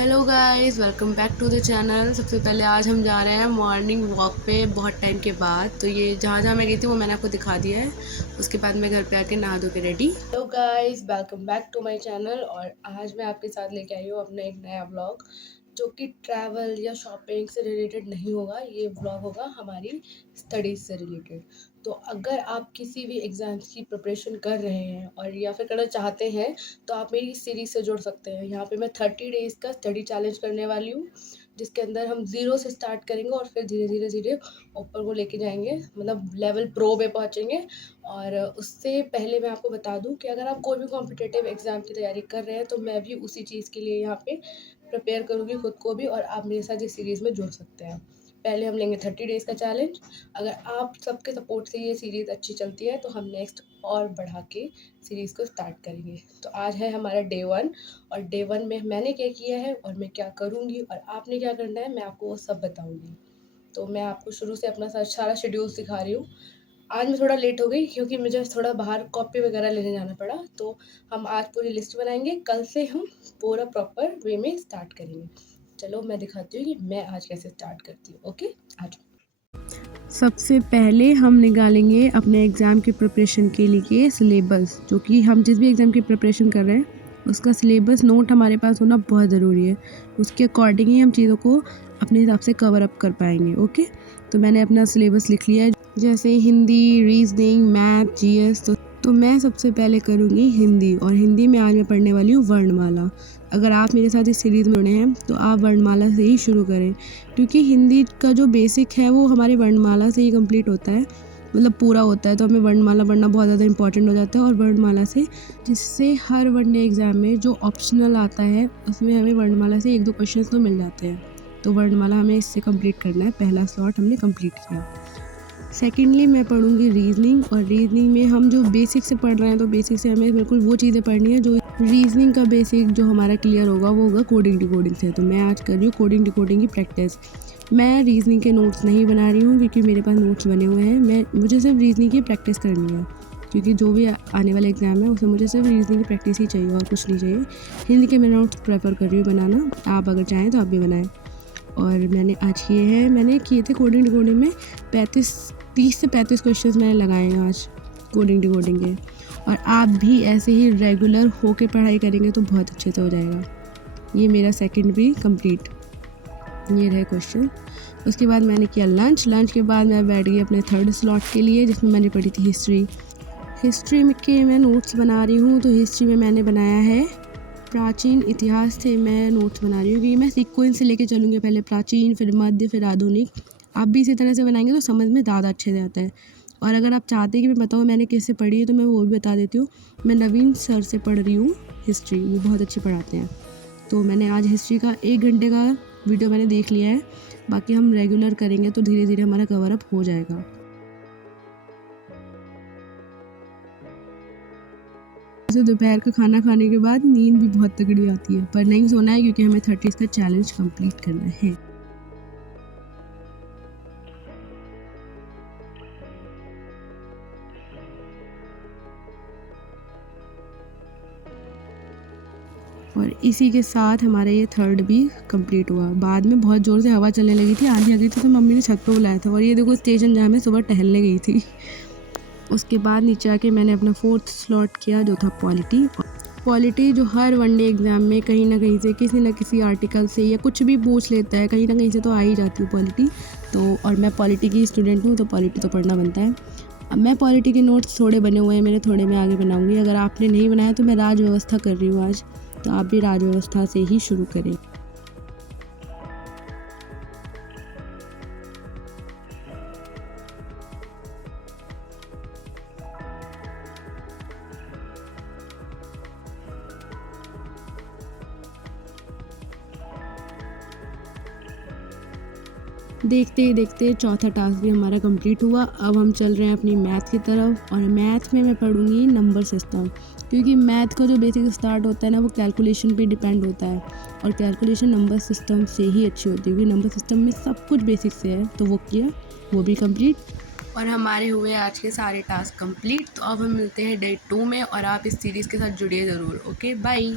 Hello guys, welcome back to the channel. सबसे पहले आज हम जा रहे हैं मॉर्निंग वॉक पे बहुत टाइम के बाद। तो ये जहाँ जहाँ मैं गई थी वो मैंने आपको दिखा दिया है। उसके बाद मैं घर पे आके नहा धो के ready. Hello guys, welcome back to my channel. और आज मैं आपके साथ लेके आई हूँ अपना एक नया व्लॉग, जो कि ट्रैवल या शॉपिंग से रिलेटेड नहीं होगा। ये व्लॉग होगा हमारी स्टडीज़ से रिलेटेड। तो अगर आप किसी भी एग्ज़ाम्स की प्रिपरेशन कर रहे हैं और या फिर करना चाहते हैं तो आप मेरी इस सीरीज़ से जुड़ सकते हैं। यहाँ पे मैं 30 डेज़ का स्टडी चैलेंज करने वाली हूँ, जिसके अंदर हम ज़ीरो से स्टार्ट करेंगे और फिर धीरे धीरे ऊपर को लेके जाएंगे, मतलब लेवल प्रो पे पहुँचेंगे। और उससे पहले मैं आपको बता दूँ कि अगर आप कोई भी कॉम्पिटिटिव एग्ज़ाम की तैयारी कर रहे हैं तो मैं भी उसी चीज़ के लिए यहाँ पे प्रिपेयर करूँगी खुद को भी, और आप मेरे साथ इस सीरीज़ में जुड़ सकते हैं। पहले हम लेंगे 30 डेज़ का चैलेंज। अगर आप सबके सपोर्ट से ये सीरीज़ अच्छी चलती है तो हम नेक्स्ट और बढ़ा के सीरीज़ को स्टार्ट करेंगे। तो आज है हमारा डे 1, और डे 1 में मैंने क्या किया है और मैं क्या करूँगी और आपने क्या करना है मैं आपको वो सब बताऊँगी। तो मैं आपको शुरू से अपना सारा शेड्यूल सिखा रही हूँ। आज मैं थोड़ा लेट हो गई क्योंकि मुझे थोड़ा बाहर कॉपी वगैरह लेने जाना पड़ा। तो हम आज पूरी लिस्ट बनाएंगे, कल से हम पूरा प्रॉपर वे में स्टार्ट करेंगे। चलो मैं दिखाती हूँ कि मैं आज कैसे स्टार्ट करती हूँ। ओके, आज सबसे पहले हम निकालेंगे अपने एग्ज़ाम की प्रिपरेशन के लिए सिलेबस, जो कि हम जिस भी एग्ज़ाम की प्रिपरेशन कर रहे हैं उसका सिलेबस नोट हमारे पास होना बहुत ज़रूरी है। उसके अकॉर्डिंग ही हम चीज़ों को अपने हिसाब से कवर अप कर पाएंगे। ओके, तो मैंने अपना सिलेबस लिख लिया है, जैसे हिंदी, रीजनिंग, मैथ, जीएस। तो मैं सबसे पहले करूँगी हिंदी, और हिंदी में आज मैं पढ़ने वाली हूँ वर्णमाला। अगर आप मेरे साथ इस सीरीज़ में जुड़े हैं तो आप वर्णमाला से ही शुरू करें, क्योंकि हिंदी का जो बेसिक है वो हमारे वर्णमाला से ही कंप्लीट होता है, मतलब पूरा होता है। तो हमें वर्णमाला पढ़ना बहुत ज़्यादा इंपॉर्टेंट हो जाता है, और वर्णमाला से, जिससे हर वनडे एग्ज़ाम में जो ऑप्शनल आता है उसमें हमें वर्णमाला से 1-2 क्वेश्चन तो मिल जाते हैं। तो वर्णमाला हमें इससे कंप्लीट करना है। पहला स्लॉट हमने कंप्लीट किया। सेकेंडली मैं पढ़ूंगी रीजनिंग, और रीजनिंग में हम जो बेसिक से पढ़ रहे हैं तो बेसिक से हमें बिल्कुल वो चीज़ें पढ़नी है जो रीजनिंग का बेसिक जो हमारा क्लियर होगा वो होगा कोडिंग डिकोडिंग से। तो मैं आज कर रही हूँ कोडिंग डिकोडिंग की प्रैक्टिस। मैं रीजनिंग के नोट्स नहीं बना रही हूँ क्योंकि मेरे पास नोट्स बने हुए हैं। मुझे सिर्फ रीजनिंग की प्रैक्टिस करनी है, क्योंकि जो भी आने वाला एग्ज़ाम है उसमें मुझे सिर्फ रीजनिंग की प्रैक्टिस ही चाहिए और कुछ नहीं चाहिए। हिंदी के मैं नोट्स प्रेफर कर रही हूँ बनाना, आप अगर चाहें तो आप भी बनाएं। और मैंने आज मैंने किए थे कोडिंग डिकोडिंग में 30 से 35 क्वेश्चंस मैंने लगाए हैं आज कोडिंग डिकोडिंग के। और आप भी ऐसे ही रेगुलर होके पढ़ाई करेंगे तो बहुत अच्छे से हो जाएगा। ये मेरा सेकंड भी कंप्लीट, ये रहे क्वेश्चन। उसके बाद मैंने किया लंच के बाद मैं बैठ गई अपने थर्ड स्लॉट के लिए, जिसमें मैंने पढ़ी थी हिस्ट्री के मैं नोट्स बना रही हूँ। तो हिस्ट्री में मैंने बनाया है प्राचीन इतिहास से मैं नोट्स बना रही हूँ, क्योंकि मैं सीक्वेंस से लेके चलूँगी, पहले प्राचीन, फिर मध्य, फिर आधुनिक। आप भी इसी तरह से बनाएंगे तो समझ में ज़्यादा अच्छे से आता है। और अगर आप चाहते हैं कि मैं बताऊँ मैंने किससे पढ़ी है तो मैं वो भी बता देती हूँ। मैं नवीन सर से पढ़ रही हूँ हिस्ट्री, वो बहुत अच्छी पढ़ाते हैं। तो मैंने आज हिस्ट्री का 1 घंटे का वीडियो मैंने देख लिया है। बाकी हम रेगुलर करेंगे तो धीरे धीरे हमारा कवर अप हो जाएगा। वैसे दोपहर का खाना खाने के बाद नींद भी बहुत तगड़ी आती है, पर नहीं सोना है क्योंकि हमें 30 का चैलेंज कंप्लीट करना है। और इसी के साथ हमारा ये थर्ड भी कंप्लीट हुआ। बाद में बहुत ज़ोर से हवा चलने लगी थी, आंधी आ गई थी, तो मम्मी ने छत पे बुलाया था। और ये देखो स्टेशन जहाँ मैं सुबह टहलने गई थी। उसके बाद नीचे आके मैंने अपना 4th स्लॉट किया, जो था पॉलिटी, जो हर वनडे एग्ज़ाम में कहीं ना कहीं से किसी न किसी आर्टिकल से या कुछ भी पूछ लेता है, कहीं ना कहीं से तो आ ही जाती हूँ पॉलिटी। तो और मैं पॉलिटी की स्टूडेंट हूँ तो पॉलिटी तो पढ़ना बनता है। अब मैं पॉलिटी के नोट्स थोड़े बने हुए हैं मेरे, थोड़े मैं आगे बनाऊँगी। अगर आपने नहीं बनाया तो मैं राज व्यवस्था कर रही हूँ आज, तो आप भी राज व्यवस्था से ही शुरू करें। देखते ही देखते चौथा टास्क भी हमारा कंप्लीट हुआ। अब हम चल रहे हैं अपनी मैथ की तरफ, और मैथ में मैं पढ़ूंगी नंबर सिस्टम, क्योंकि मैथ का जो बेसिक स्टार्ट होता है ना वो कैलकुलेशन पे डिपेंड होता है, और कैलकुलेशन नंबर सिस्टम से ही अच्छी होती है, क्योंकि नंबर सिस्टम में सब कुछ बेसिक से है। तो वो किया, वो भी कंप्लीट, और हमारे हुए आज के सारे टास्क कंप्लीट। तो अब हम मिलते हैं डे 2 में, और आप इस सीरीज़ के साथ जुड़िए ज़रूर। Okay, bye.